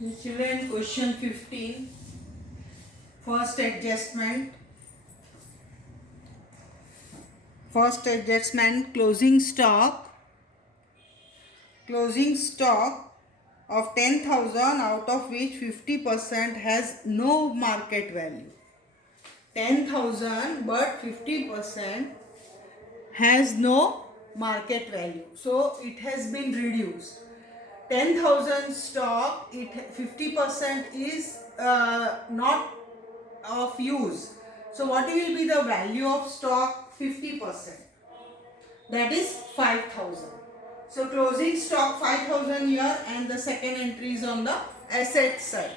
Children, question 15. First adjustment. First adjustment, closing stock. Closing stock of 10,000, out of which 50% has no market value. 10,000 but 50% has no market value. So it has been reduced. 10,000 stock, 50% is not of use. So what will be the value of stock? 50%. That is 5,000. So closing stock 5,000 here, and the second entry is on the asset side.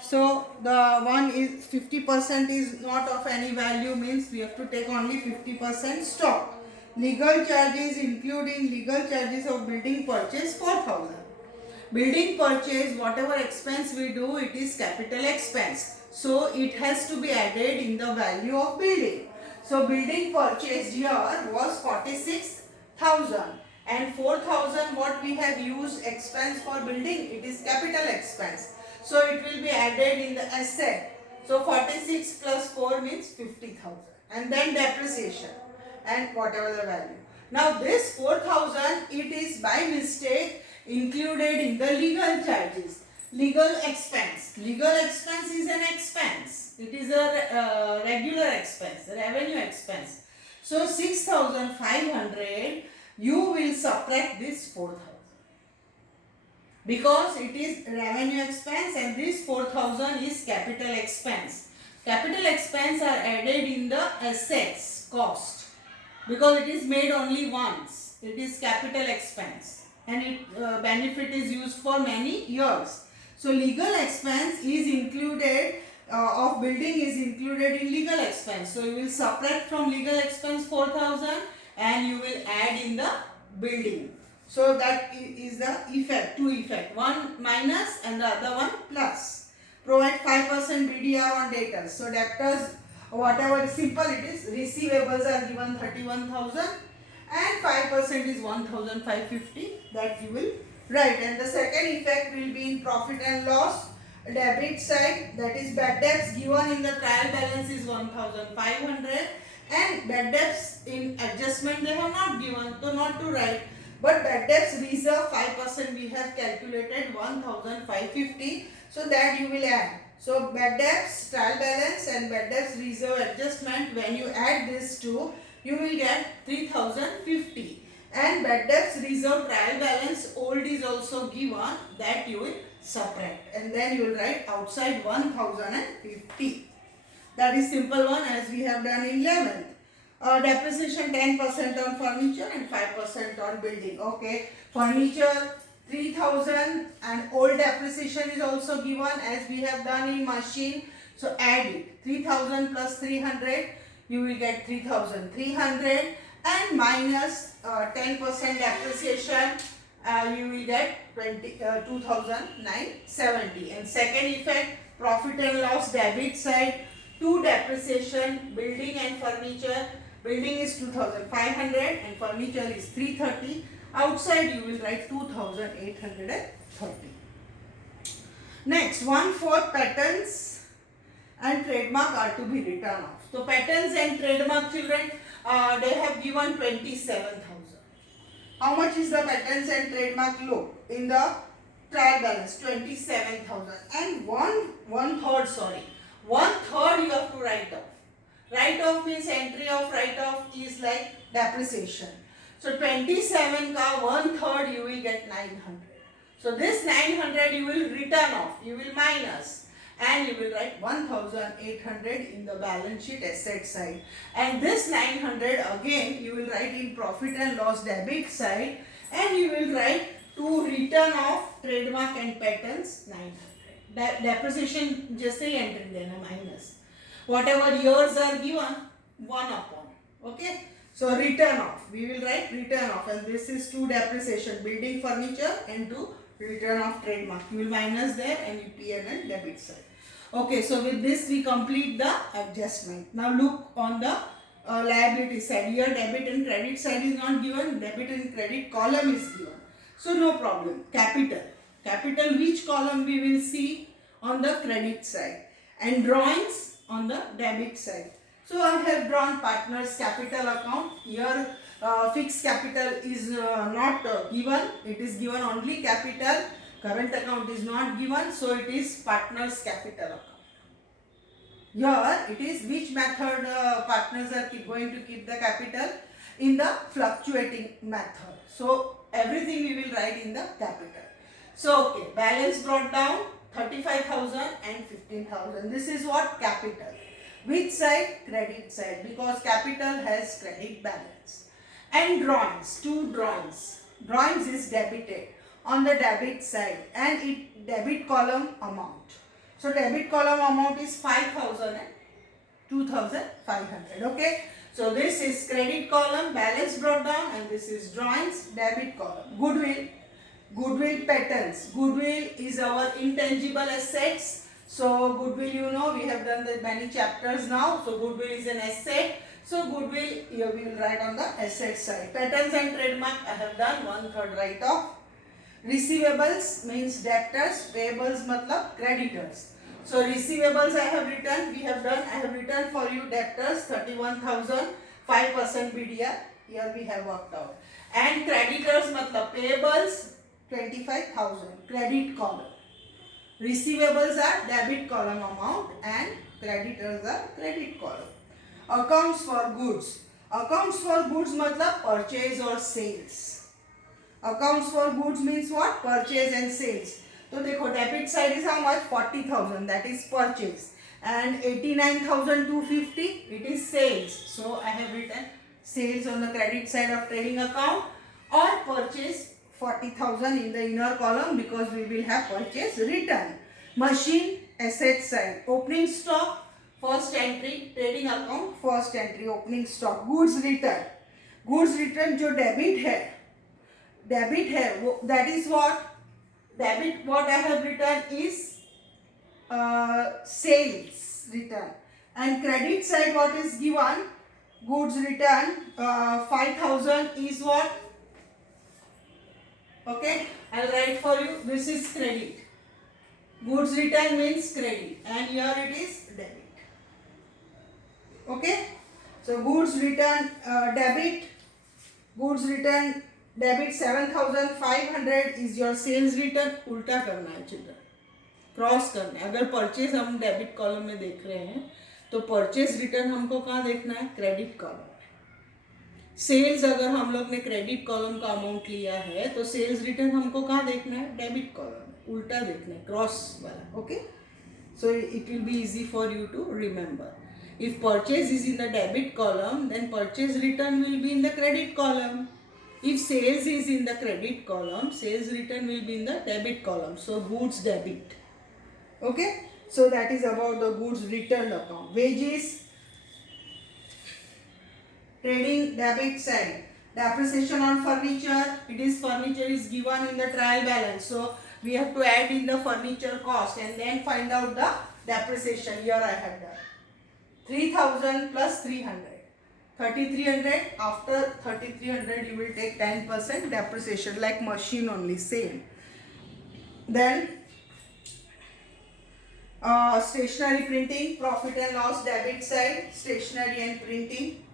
So the one is 50% is not of any value, means we have to take only 50% stock. Legal charges, including legal charges of building purchase, 4,000. Building purchase, whatever expense we do, it is capital expense. So it has to be added in the value of building. So building purchase here was 46,000, and 4,000 what we have used expense for building, it is capital expense. So it will be added in the asset. So 46 plus 4 means 50,000, and then depreciation and whatever the value. Now this 4,000, it is by mistake included in the legal charges. Legal expense. Legal expense is an expense. It is a regular expense, a revenue expense. So 6,500, you will subtract this 4,000. Because it is revenue expense and this 4,000 is capital expense. Capital expense are added in the assets cost. Because it is made only once. It is capital expense. And it benefit is used for many years. So legal expense is included, of building is included in legal expense. So you will subtract from legal expense 4,000 and you will add in the building. So that is the effect, two effect, one minus and the other one plus. Provide 5% BDR on debtors. So debtors, whatever simple it is, receivables are given 31,000 and 5% is 1,550, that you will write. And the second effect will be in profit and loss. Debit side, that is bad debts given in the trial balance is 1,500, and bad debts in adjustment they have not given, so not to write. But bad debts reserve 5% we have calculated 1,550, so that you will add. So bad debts trial balance and bad debts reserve adjustment, when you add these two, you will get 3,050. And bad debts reserve trial balance old is also given, that you will subtract, and then you will write outside 1,050. That is simple one, as we have done in 11th. Depreciation 10% on furniture and 5% on building. Okay, furniture 3,000 and old depreciation is also given, as we have done in machine. So add it, 3,000 plus 300, you will get 3,300, and minus 10% depreciation, you will get 2,970. And second effect, profit and loss debit side, 2 depreciation, building and furniture. Building is 2,500 and furniture is 330. Outside you will write 2,830. Next, 1/4 patents and trademark are to be written off. So patents and trademark, children, they have given 27,000. How much is the patents and trademark? Look, in the trial balance 27,000, and one third you have to write off. Write off means entry of write off is like depreciation. So 27 ka 1/3 you will get 900. So this 900 you will return off, you will minus, and you will write 1,800 in the balance sheet asset side. And this 900 again you will write in profit and loss debit side, and you will write to return off trademark and patents 900. Depreciation just say entry then a minus. Whatever years are given, 1 upon. Okay. So return off, we will write return off, and this is to depreciation, building furniture, and to return off trademark. You will minus there and you P&L debit side. Okay, so with this we complete the adjustment. Now look on the liability side. Here debit and credit side is not given, debit and credit column is given. So no problem. Capital. Capital which column we will see on the credit side, and drawings on the debit side. So I have drawn partners capital account. Here fixed capital is not given, it is given only capital. Current account is not given, so it is partners capital account. Here it is which method partners are going to keep the capital, in the fluctuating method. So everything we will write in the capital. So okay, balance brought down 35,000 and 15,000. This is what? Capital. Which side? Credit side, because capital has credit balance. And drawings, two drawings. Drawings is debited on the debit side, and it debit column amount. So debit column amount is 5,000 and 2,500. Okay. So this is credit column, balance brought down, and this is drawings, debit column. Goodwill. Goodwill patterns. Goodwill is our intangible assets. So goodwill, you know, we have done the many chapters now. So goodwill is an asset. So goodwill here we will write on the asset side. Patents and trademark I have done 1/3 write off. Receivables means debtors, payables matlab creditors. So receivables I have written, we have done, I have written for you debtors 31,000, 5% BDR, here we have worked out. And creditors matlab payables 25,000, credit column. Receivables are debit column amount and creditors are credit column. Accounts for goods. Accounts for goods matlab purchase or sales. Accounts for goods means what? Purchase and sales. So देखो debit side is how much? 40,000, that is purchase, and 89,250 it is sales. So I have written sales on the credit side of trading account, or purchase 40,000 in the inner column, because we will have purchase return. Machine asset side, opening stock first entry, trading account first entry, opening stock. Goods return, goods return जो debit है वो, that is what? Debit what I have written is sales return, and credit side what is given? Goods return 5,000 is what? Okay, I'll write for you. This is credit. Goods return means credit, and here it is debit. Okay, so goods return debit. Goods return debit 7,500 is your sales return. उल्टा करना है children, cross करना है. अगर purchase हम debit column में देख रहे हैं तो परचेज रिटर्न हमको कहाँ देखना है? Credit column. सेल्स अगर हम लोग ने क्रेडिट कॉलम का अमाउंट लिया है तो सेल्स रिटर्न हमको कहाँ देखना है? डेबिट कॉलम में. उल्टा देखना है, क्रॉस वाला. Okay, so it will be easy for you to remember. If purchase is in the debit column, then purchase return will be in the credit column. If sales is in the credit column, sales return will be in the debit column. So goods debit. Okay, so that is about the goods returned account. Wages, trading debit side. Depreciation on furniture, it is furniture is given in the trial balance. So we have to add in the furniture cost and then find out the depreciation. Here I have done 3,000 plus 300. 3,300. After 3,300 you will take 10% depreciation, like machine only, same. Then stationery printing, profit and loss debit side, stationery and printing,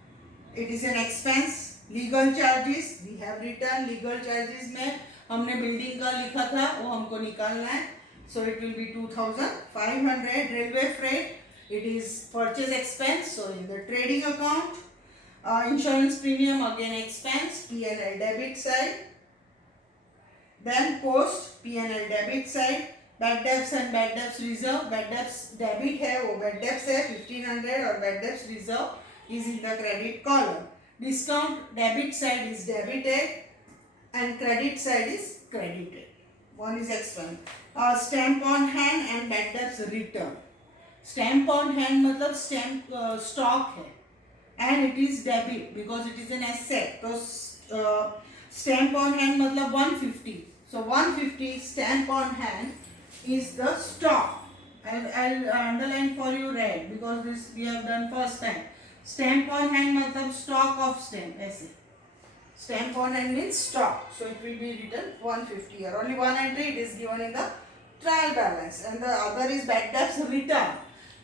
it is an expense. Legal charges, we have written legal charges में हमने building का लिखा था, वो हमको निकालना है. So it will be 2,500. Railway freight, it is purchase expense, so in the trading account. Insurance premium, again expense, P&L debit side. Then post, P&L debit side. Bad debts and bad debts reserve, bad debts debit है, वो bad debts है 1,500, और bad debts reserve is in the credit column. Discount debit side is debited and credit side is credited. One is expense. Stamp on hand and bad debts return. Stamp on hand मतलब stamp stock है and it is debit because it is an asset. So stamp on hand मतलब 150. So 150 stamp on hand is the stock. I'll underline for you red because this we have done first time. Stamp on hand मतलब stock of stamp ऐसे. Stamp on hand means stock. So it will be written 150 here. Only one entry it is given in the trial balance. And the other is bad debts return.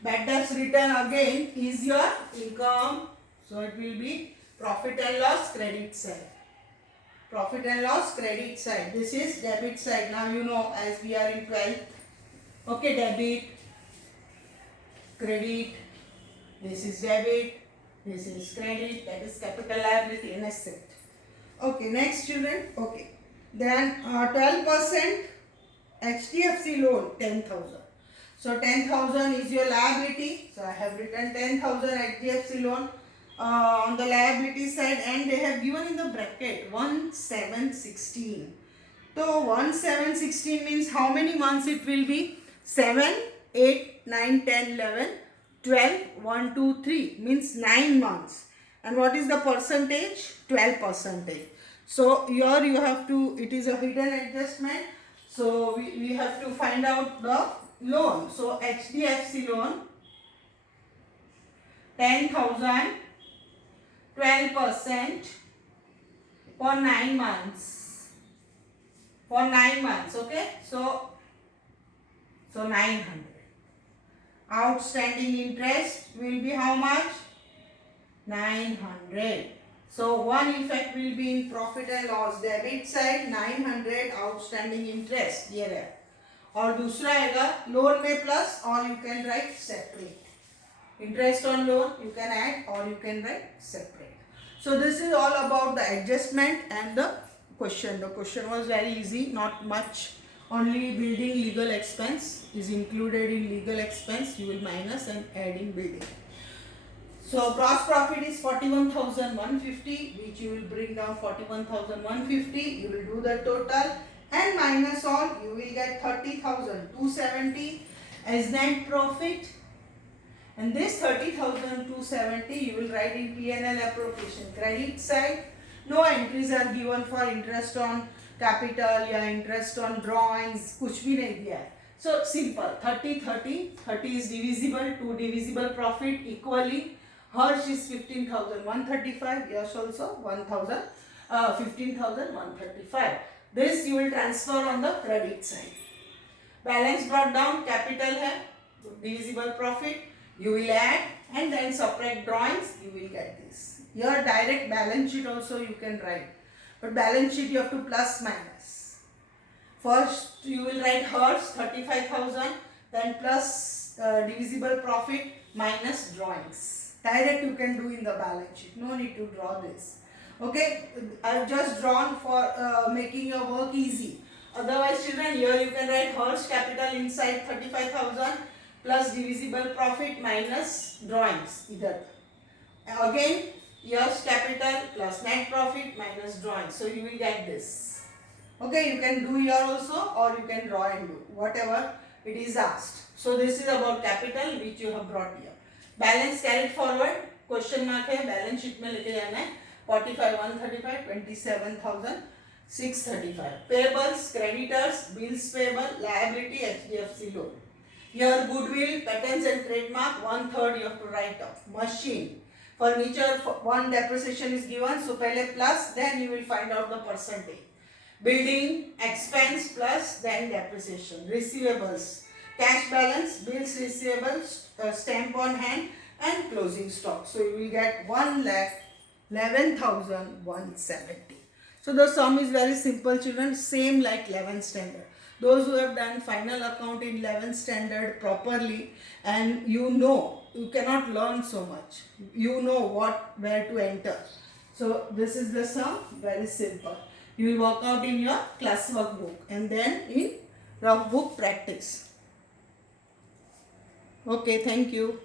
Bad debts return again is your income. So it will be profit and loss credit side. Profit and loss credit side. This is debit side. Now you know as we are in 12th. Okay, debit, credit. This is debit. This is credit. That is capital liability and asset. Okay, next children. Okay. Then 12% HDFC loan 10,000. So 10,000 is your liability. So I have written 10,000 HDFC loan on the liability side, and they have given in the bracket 1716. So 1716 means how many months it will be? 7, 8, 9, 10, 11, 12, 1, 2, 3 means 9 months. And what is the percentage? 12%. So here you have to, it is a hidden adjustment. So we have to find out the loan. So HDFC loan 10,000, 12% for 9 months. For 9 months, okay? So 900. Outstanding interest will be how much? 900. So one effect will be in profit and loss debit side 900 outstanding interest here है. और दूसरा आएगा loan में plus, or you can write separate. Interest on loan you can add or you can write separate. So this is all about the adjustment and the question. The question was very easy, not much. Only building legal expense is included in legal expense. You will minus and add in building. So gross profit is 41,150, which you will bring down 41,150. You will do the total and minus all. You will get 30,270 as net profit. And this 30,270 you will write in P&L appropriation. Credit side, no entries are given for interest on capital या interest on drawings, कुछ भी नहीं दिया है. So simple, 30, 30, 30 is divisible, 2 divisible profit equally. Hers is 15,135, yours also 15,135. This you will transfer on the credit side. Balance brought down, capital है, divisible profit, you will add and then subtract drawings, you will get this. Your direct balance sheet also you can write. But balance sheet you have to plus minus. First you will write hers 35,000, then plus divisible profit minus drawings. Direct you can do in the balance sheet. No need to draw this. Okay, I have just drawn for making your work easy. Otherwise children, here you can write hers capital inside 35,000 plus divisible profit minus drawings. Either. Again, yours capital plus net profit minus drawings. So you will get this. Okay, you can do here also or you can draw and do whatever it is asked. So this is about capital which you have brought here. Balance carried forward. Question mark है, balance sheet में लेके जाना है. 45,135, 27,635. Payables, creditors, bills payable, liability, HDFC loan. Here goodwill, patents and trademark 1/3 you have to write off. Machine, furniture, one depreciation is given, so पहले plus, then you will find out the percentage. Building expense plus, then depreciation. Receivables, cash balance, bills receivables, stamp on hand and closing stock. So you will get 1,11,170. So the sum is very simple children, same like 11th standard. Those who have done final account in 11th standard properly, and you know, you cannot learn so much. You know where to enter. So this is the sum, very simple. You will work out in your classwork book and then in rough book practice. Okay, thank you.